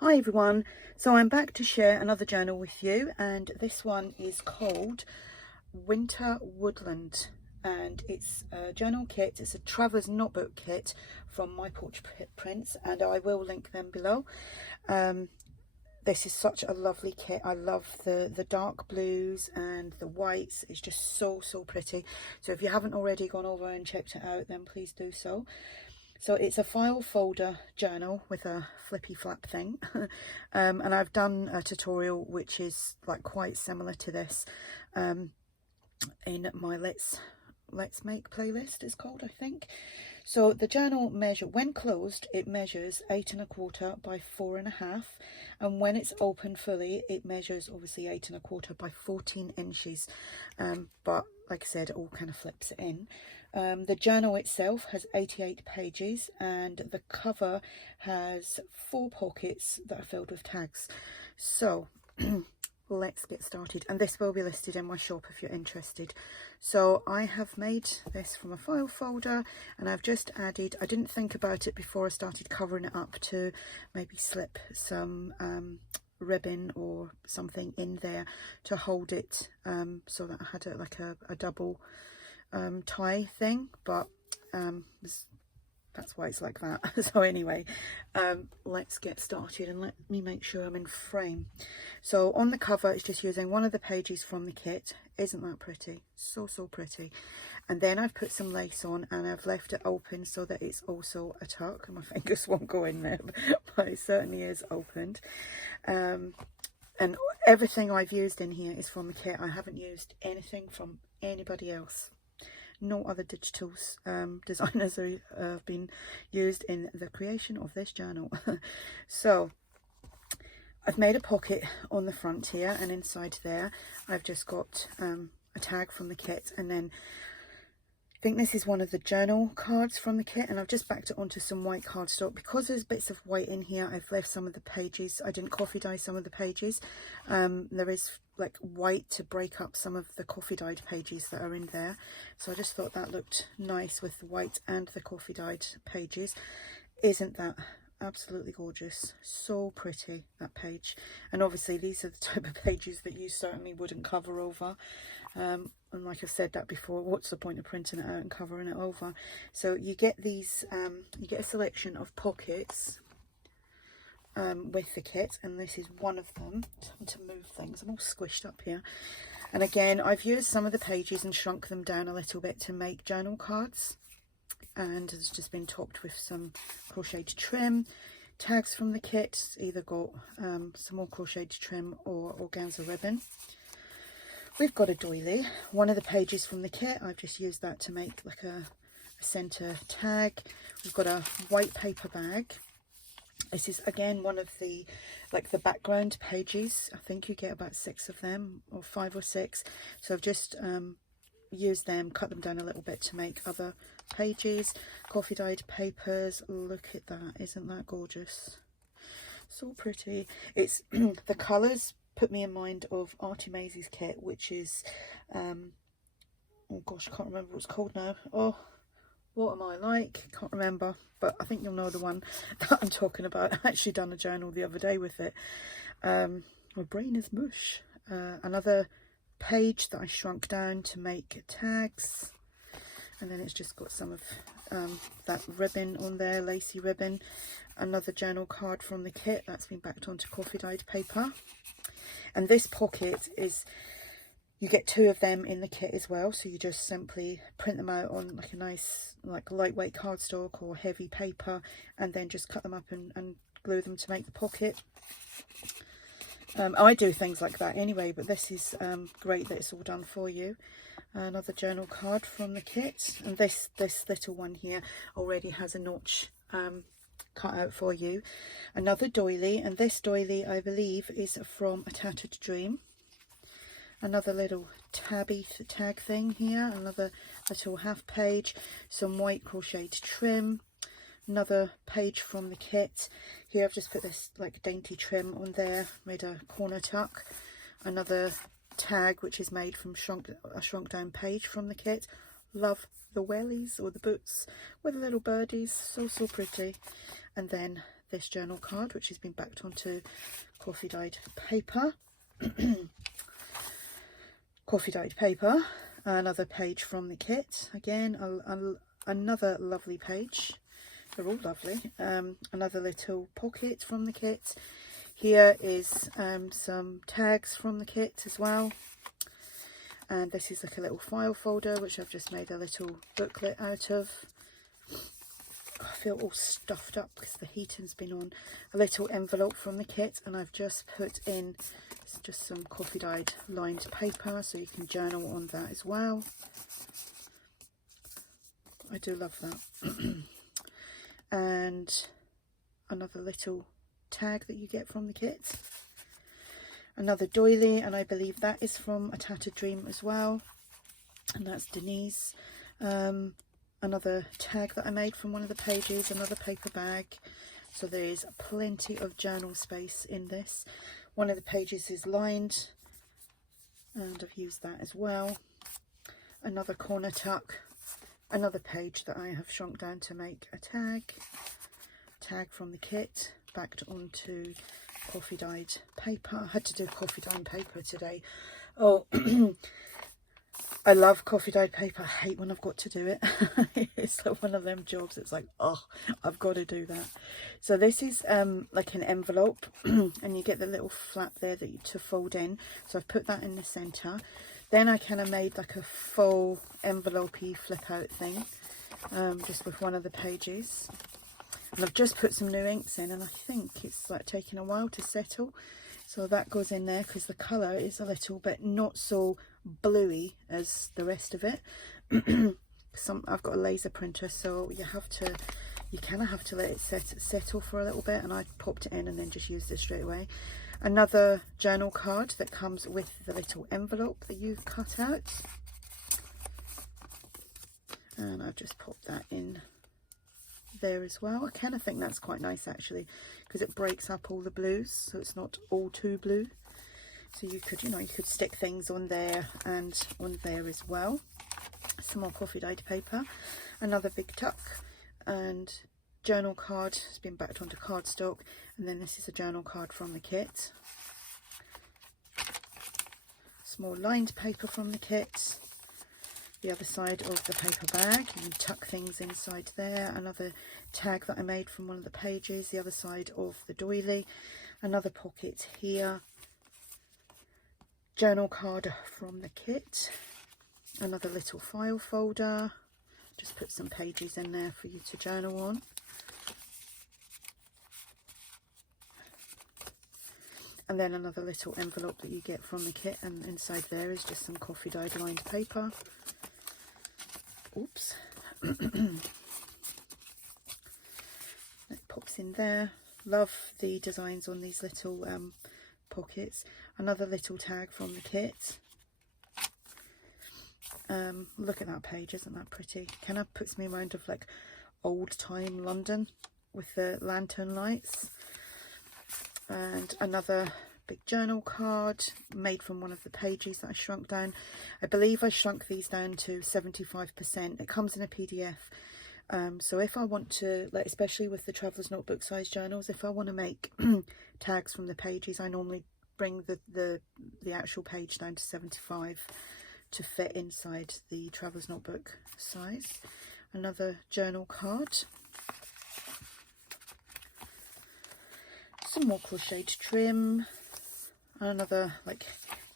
Hi everyone, so I'm back to share another journal with you, and this one is called Winter Woodland, and it's a journal kit. It's a traveller's notebook kit from My Porch Prints, and I will link them below. This is such a lovely kit. I love the dark blues and the whites. It's just so pretty. So if you haven't already gone over and checked it out, then please do so. So it's a file folder journal with a flippy flap thing. And I've done a tutorial which is like quite similar to this in my Let's Make playlist, it's called, I think. So the journal measure, when closed, it measures 8 1/4 by 4 1/2, and when it's open fully, it measures obviously 8 1/4 by 14 inches. But like I said, it all kind of flips it in. The journal itself has 88 pages, and the cover has 4 pockets that are filled with tags. So let's get started, and this will be listed in my shop if you're interested. So I have made this from a file folder, and I've just added, I didn't think about it before I started covering it up, to maybe slip some ribbon or something in there to hold it, so that I had a double tie thing, but that's why it's like that. So anyway, let's get started, and let me make sure I'm in frame. So on the cover, it's just using one of the pages from the kit. Isn't that pretty? So pretty. And then I've put some lace on, and I've left it open so that it's also a tuck. My fingers won't go in there, but it certainly is opened. And everything I've used in here is from the kit. I haven't used anything from anybody else. No other digital designers have been used in the creation of this journal. So I've made a pocket on the front here, and inside there I've just got a tag from the kit, and then I think this is one of the journal cards from the kit, and I've just backed it onto some white cardstock. Because there's bits of white in here, I've left some of the pages. I didn't coffee dye some of the pages. There is like white to break up some of the coffee dyed pages that are in there, so I just thought that looked nice with the white and the coffee dyed pages. Isn't that absolutely gorgeous? So pretty, that page. And obviously these are the type of pages that you certainly wouldn't cover over, and like I've said that before, what's the point of printing it out and covering it over? So you get these you get a selection of pockets with the kit, and this is one of them. Time to move things, I'm all squished up here. And again, I've used some of the pages and shrunk them down a little bit to make journal cards, and it's just been topped with some crocheted trim. Tags from the kit either got some more crocheted trim or organza ribbon. We've got a doily. One of the pages from the kit, I've just used that to make like a center tag. We've got a white paper bag. This is again one of the the background pages. I think you get about 6 of them, or 5 or 6. So I've just used them, cut them down a little bit to make other pages. Coffee dyed papers. Look at that, isn't that gorgeous? So pretty. It's the colours put me in mind of ARTYmaze's kit, which is oh gosh, I can't remember what it's called now. Oh, what am I like? Can't remember, but I think you'll know the one that I'm talking about. I actually done a journal the other day with it. My brain is mush. Another page that I shrunk down to make tags, and then it's just got some of that ribbon on there, lacy ribbon. Another journal card from the kit that's been backed onto coffee dyed paper. And this pocket is, you get 2 of them in the kit as well, so you just simply print them out on like a nice lightweight cardstock or heavy paper, and then just cut them up and glue them to make the pocket. I do things like that anyway, but this is great that it's all done for you. Another journal card from the kit, and this little one here already has a notch cut out for you. Another doily, and this doily I believe is from A Tattered Dream. Another little tabby tag thing here, another little half page, some white crocheted trim, another page from the kit. Here I've just put this like dainty trim on there, made a corner tuck. Another tag which is made from a shrunk down page from the kit. Love the wellies or the boots with the little birdies, so pretty. And then this journal card, which has been backed onto coffee dyed paper. Coffee dyed paper. Another page from the kit. Again, another lovely page. They're all lovely. Another little pocket from the kit. Here is some tags from the kit as well. And this is like a little file folder, which I've just made a little booklet out of. I feel all stuffed up because the heating's been on. A little envelope from the kit, and I've just put in just some coffee dyed lined paper, so you can journal on that as well. I do love that. And another little tag that you get from the kit. Another doily, and I believe that is from A Tattered Dream as well, and that's Denise. Another tag that I made from one of the pages, another paper bag. So there is plenty of journal space in this. One of the pages is lined, and I've used that as well. Another corner tuck, another page that I have shrunk down to make a tag from the kit, backed onto coffee dyed paper. I had to do coffee dyed paper today. Oh, I love coffee dyed paper. I hate when I've got to do it. It's like one of them jobs. It's like, oh, I've got to do that. So this is like an envelope, and you get the little flap there that to fold in. So I've put that in the center. Then I kind of made like a full envelope-y flip out thing, just with one of the pages. And I've just put some new inks in, and I think it's like taking a while to settle. So that goes in there because the colour is a little bit not so bluey as the rest of it. I've got a laser printer, so you kind of have to let it settle for a little bit, and I popped it in and then just used it straight away. Another journal card that comes with the little envelope that you cut out, and I've just popped that in there as well. I kind of think that's quite nice actually, because it breaks up all the blues, so it's not all too blue. So you could, you could stick things on there and on there as well. Some more coffee dyed paper, another big tuck, and journal card has been backed onto cardstock, and then this is a journal card from the kit. Small lined paper from the kit. The other side of the paper bag, you can tuck things inside there. Another tag that I made from one of the pages. The other side of the doily. Another pocket here. Journal card from the kit. Another little file folder. Just put some pages in there for you to journal on. And then another little envelope that you get from the kit, and inside there is just some coffee dyed lined paper. Oops. It pops in there. Love the designs on these little pockets. Another little tag from the kit. Look at that page, isn't that pretty? Kind of puts me in mind of like old time London with the lantern lights. And another big journal card made from one of the pages that I shrunk down. I believe I shrunk these down to 75%. It comes in a PDF. So if I want to, like, especially with the Traveller's Notebook size journals, if I want to make tags from the pages, I normally bring the actual page down to 75 to fit inside the Traveller's Notebook size. Another journal card. Some more crocheted trim. Another like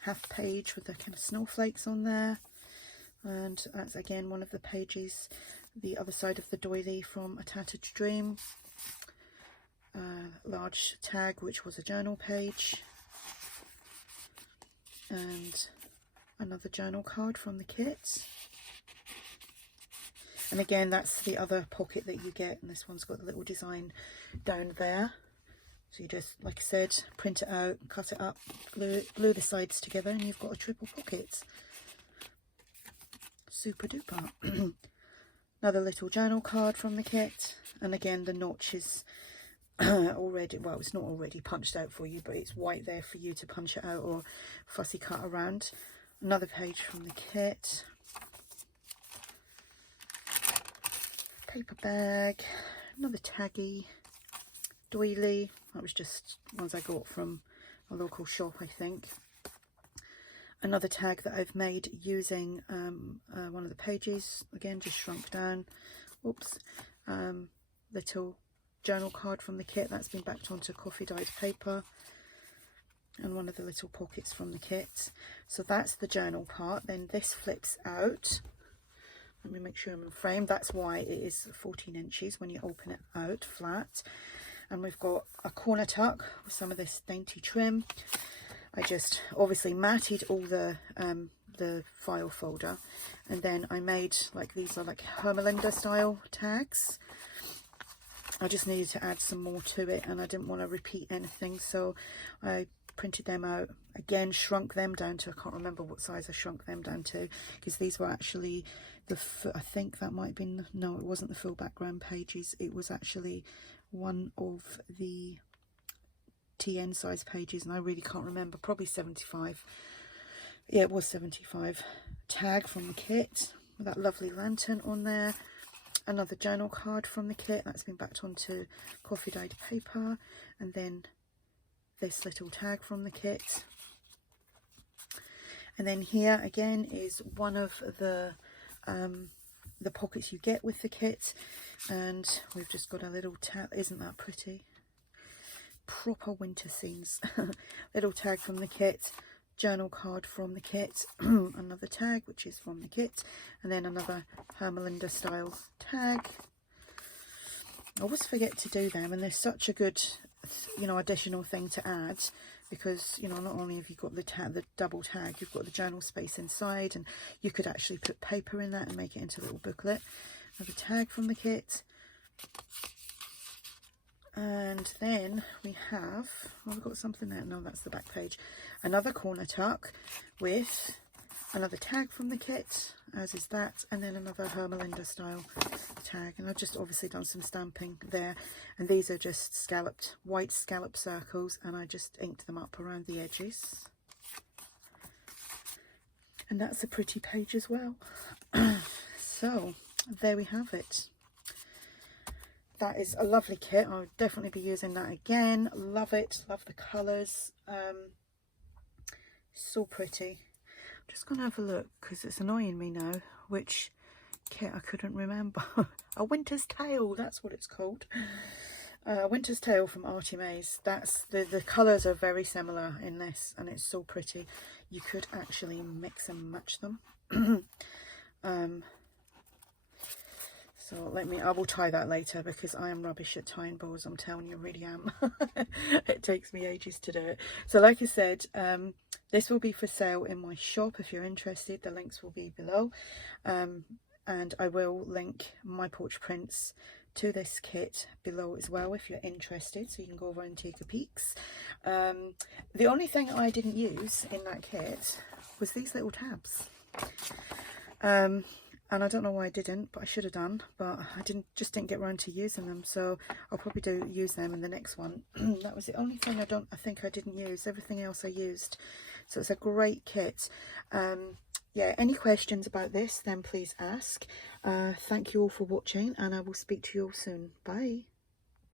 half page with the kind of snowflakes on there. And that's again one of the pages, the other side of the doily from A Tattered Dream. Large tag, which was a journal page. And another journal card from the kit. And again, that's the other pocket that you get, and this one's got a little design down there. So you just, like I said, print it out, cut it up, glue the sides together, and you've got a triple pocket. Super duper. Another little journal card from the kit, and again the notch is already, well, it's not already punched out for you, but it's white there for you to punch it out or fussy cut around. Another page from the kit. Paper bag, another taggy. doily. That was just ones I got from a local shop, I think. Another tag that I've made using one of the pages, again just shrunk down. Oops. Little journal card from the kit that's been backed onto coffee dyed paper, and one of the little pockets from the kit. So that's the journal part. Then this flips out. Let me make sure I'm in frame. That's why it is 14 inches when you open it out flat. And we've got a corner tuck with some of this dainty trim. I just obviously matted all the file folder, and then I made, like, these are like Hermelinda style tags. I just needed to add some more to it, and I didn't want to repeat anything, so I printed them out again, shrunk them down to, I can't remember what size I shrunk them down to, because these were actually I think that might have been, no, it wasn't the full background pages, it was actually one of the TN size pages, and I really can't remember, probably 75. Yeah, it was 75. Tag from the kit with that lovely lantern on there. Another journal card from the kit that's been backed onto coffee dyed paper, and then this little tag from the kit. And then here again is one of the pockets you get with the kit, and we've just got a little tag. Isn't that pretty? Proper winter scenes. Little tag from the kit, journal card from the kit, another tag which is from the kit, and then another Hermelinda style tag. I always forget to do them, and they're such a good, you know, additional thing to add, because, you know, not only have you got the double tag, you've got the journal space inside, and you could actually put paper in that and make it into a little booklet. Another tag from the kit. And then we have, oh, we've got something there. No, that's the back page. Another corner tuck with another tag from the kit, as is that, and then another Hermelinda style tag. And I've just obviously done some stamping there, and these are just scalloped, white scallop circles, and I just inked them up around the edges. And that's a pretty page as well. So there we have it. That is a lovely kit. I'll definitely be using that again. Love it. Love the colours. So pretty. I'm just going to have a look, because it's annoying me now which kit I couldn't remember. A Winter's Tale, that's what it's called. Winter's Tale from ARTYmaze. That's the colours are very similar in this, and it's so pretty. You could actually mix and match them. So I will tie that later, because I am rubbish at tying bows. I'm telling you, I really am. It takes me ages to do it. So like I said, this will be for sale in my shop if you're interested. The links will be below. And I will link My Porch Prints to this kit below as well if you're interested, so you can go over and take a peeks. The only thing I didn't use in that kit was these little tabs. And I don't know why I didn't, but I should have done, but I just didn't get around to using them, so I'll probably use them in the next one. That was the only thing I think I didn't use. Everything else I used. So it's a great kit. Yeah, any questions about this, then please ask. Thank you all for watching, and I will speak to you all soon. Bye.